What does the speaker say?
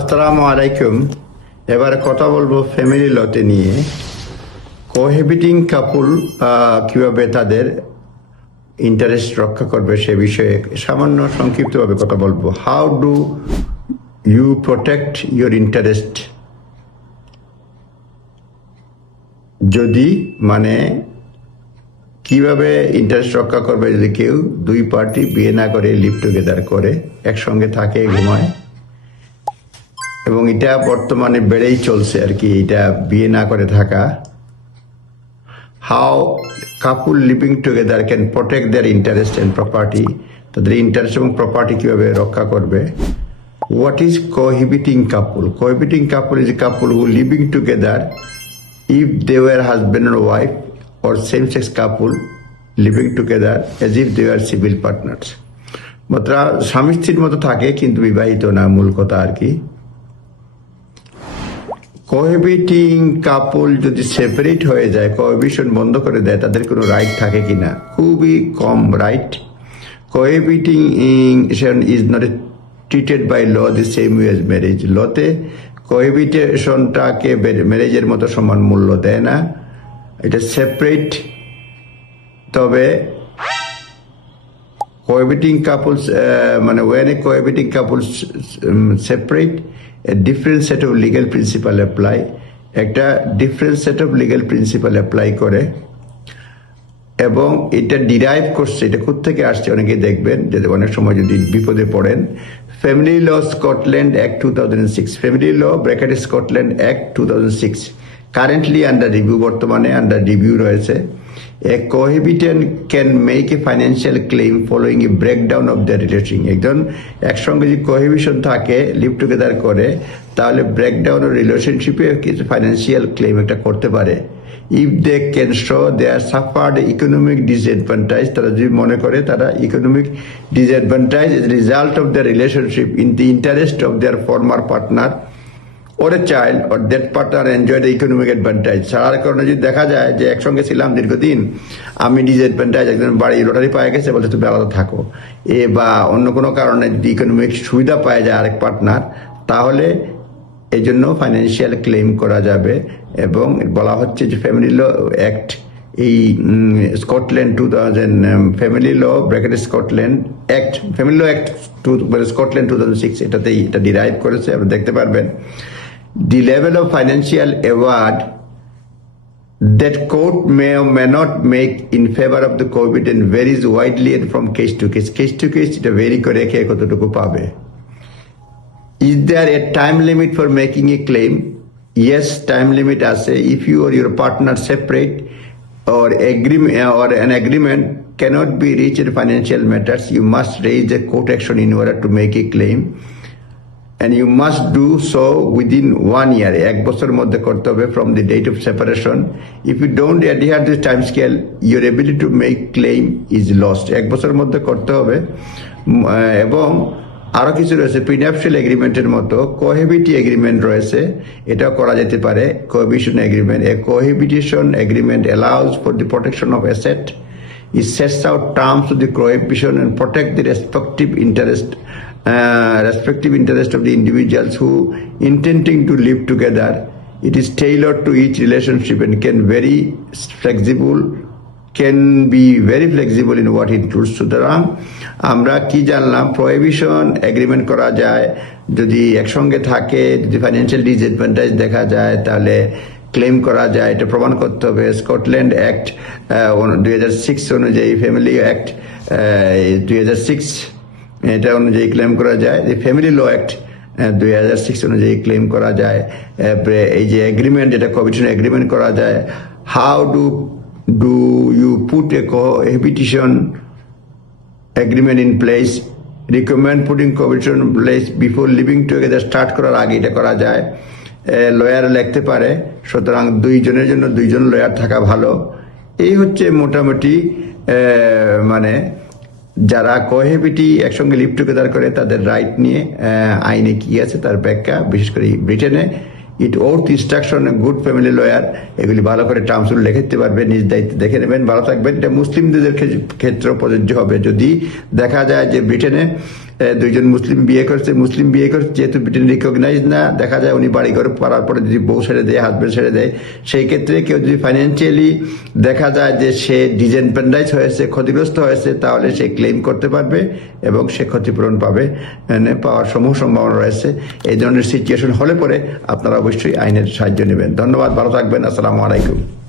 আসসালামু আলাইকুম। এবার কথা বলব ফ্যামিলি লতে নিয়ে। কোহেবিটিং কাপুল কীভাবে তাদের ইন্টারেস্ট রক্ষা করবে সে বিষয়ে সামান্য সংক্ষিপ্তভাবে কথা বলব। How do you protect your interest যদি মানে কীভাবে ইন্টারেস্ট রক্ষা করবে যদি কেউ দুই পার্টি বিয়ে না করে লিভ টুগেদার করে, একসঙ্গে থাকে, ঘুমায়? এবং এটা বর্তমানে বেড়েই চলছে আর কি, এটা বিয়ে না করে থাকা। How couple living together can protect their interest and property তাদের ইন্টারেস্ট এবং প্রপার্টি কীভাবে রক্ষা করবে? What is cohabiting couple cohabiting couple is couple who living together if they were husband and wife or same-sex couple living together as if they were civil partners. মাত্রা স্বামী স্ত্রীর মতো থাকে, কিন্তু বিবাহিত না, মূল কথা আর কি। কোহেবিটিং কাপল যদি সেপারেট হয়ে যায় কোহেবিশন বন্ধ করে দেয়, তাদের কোনো রাইট থাকে কিনা? খুবই কম right cohabiting is not treated by law the same way as marriage লতে কোহেবিটেশনটাকে ম্যারেজের মতো সমান মূল্য দেয় না। এটা সেপারেট তবে কোহেবিটিং কাপলস মানে when a cohabiting couples separate different set of legal principle apply একটা different set of legal principle apply করে এবং এটা ডিরাইভ করছে, এটা কোথ আসছে অনেকে দেখবেন, যে অনেক সময় যদি বিপদে পড়েন family law Scotland act two thousand six family law bracket Scotland act two thousand six currently under review বর্তমানে আন্ডার রিভিউ রয়েছে। A cohabitant can make a financial claim following a breakdown of the relation একজন একসঙ্গে যদি কোহিবিশন থাকে live together করে, তাহলে breakdown of রিলেশনশিপে কিছু ফাইন্যান্সিয়াল ক্লেম একটা করতে পারে। If they can show they are suffered economic disadvantage তারা যদি মনে করে তারা economic disadvantage result of the relationship in the interest of their former partner a child or that partner enjoy the economic advantage ছাড়ার কারণে যদি দেখা যায় যে একসঙ্গে ছিলাম দীর্ঘদিন, আমি ডিসঅ্যাডভান্টেজ একজন বাড়ি লটারি পায়ে গেছে বলছে তুমি আলাদা থাকো। এ বা অন্য কোনো কারণে যদি ইকোনমিক সুবিধা পায় যায় আরেক পার্টনার তাহলে এই জন্য ফাইন্যান্সিয়াল ক্লেম করা যাবে এবং বলা হচ্ছে যে ফ্যামিলি ল অ্যাক্ট এই Scotland two thousand family law bracket Scotland act family law act two Scotland two thousand six এটাতেই এটা ডিরাইভ করেছে, আপনি দেখতে পারবেন। the level of financial award that court may or may not make in favor of the COVID and varies widely and from case to case. Case to case, এটা vary করে কে কতটুকু পাবে Is there a time limit for making a claim? Yes, time limit আছে. If you or your partner separate or agreement or an agreement cannot be reached in financial matters, you must raise a court action in order to make a claim. And you must do so within one year এক বছরের মধ্যে করতে হবে from the date of separation if you don't adhere this time scale your ability to make claim is lost এক বছরের মধ্যে করতে হবে। এবং আরও কিছু রয়েছে। প্রিনাপশিয়াল এগ্রিমেন্টের মতো কোহেবিটি এগ্রিমেন্ট রয়েছে। এটাও করা যেতে পারে। Cohabitation agreement a cohabitation agreement allows for the protection of asset it sets out terms to the cohabitation and protect the respective interest uh, respective interest of the individuals who intending to live together. It is tailored to each relationship and can very flexible can be very flexible in what it includes সুতরাং আমরা কি জানলাম prohibition agreement করা যায় যদি একসঙ্গে থাকে যদি ফাইন্যান্সিয়াল ডিসঅ্যাডভান্টেজ দেখা যায় তাহলে ক্লেম করা যায় এটা প্রমাণ করতে হবে স্কটল্যান্ড অ্যাক্ট দুই হাজার সিক্স অনুযায়ী ফ্যামিলি অ্যাক্ট দুই হাজার সিক্স এটা অনুযায়ী ক্লেম করা যায়। যে ফ্যামিলি ল অ্যাক্ট দুই হাজার সিক্স অনুযায়ী ক্লেম করা যায়। তারপরে এই যে এগ্রিমেন্ট যেটা কমিশন এগ্রিমেন্ট করা যায় how do do you put a cohabitation agreement in place recommend putting cohabitation place before living together start করার আগে এটা করা যায়। লয়ার লিখতে পারে, সুতরাং দুইজনের জন্য দুইজন লয়ার থাকা ভালো। এই হচ্ছে মোটামুটি মানে যারা কোহেবিটি একসঙ্গে লিভ টুগেদার করে, তাদের রাইট নিয়ে আইনে কি আছে তার ব্যাখ্যা, বিশেষ করে ব্রিটেনে it worth instruction good family lawyer এগুলি ভালো করে টার্মসগুলো লিখে দিতে পারবেন নিজ দায়িত্বে দেখে নেবেন, ভালো থাকবেন। এটা মুসলিমদের ক্ষেত্রে প্রযোজ্য হবে। যদি দেখা যায় যে ব্রিটেনে দুইজন মুসলিম বিয়ে করছে, মুসলিম বিয়ে করছে, যেহেতু ব্রিটেন রিকগনাইজ না, দেখা যায় উনি বাড়ি ঘর পাড়ার পরে যদি বউ ছেড়ে দেয় হাজবেন্ড ছেড়ে দেয়, সেই ক্ষেত্রে কেউ যদি ফাইন্যান্সিয়ালি দেখা যায় যে সে ডিজেনপেন্ডাইজ হয়েছে, ক্ষতিগ্রস্ত হয়েছে, তাহলে সে ক্লেম করতে পারবে এবং সে ক্ষতিপূরণ পাবে পাওয়ার সমূহ সম্ভাবনা রয়েছে। এই ধরনের সিচুয়েশন হলে পরে আপনারা অবশ্যই আইনের সাহায্য নেবেন। ধন্যবাদ, ভালো থাকবেন, আসসালামু আলাইকুম।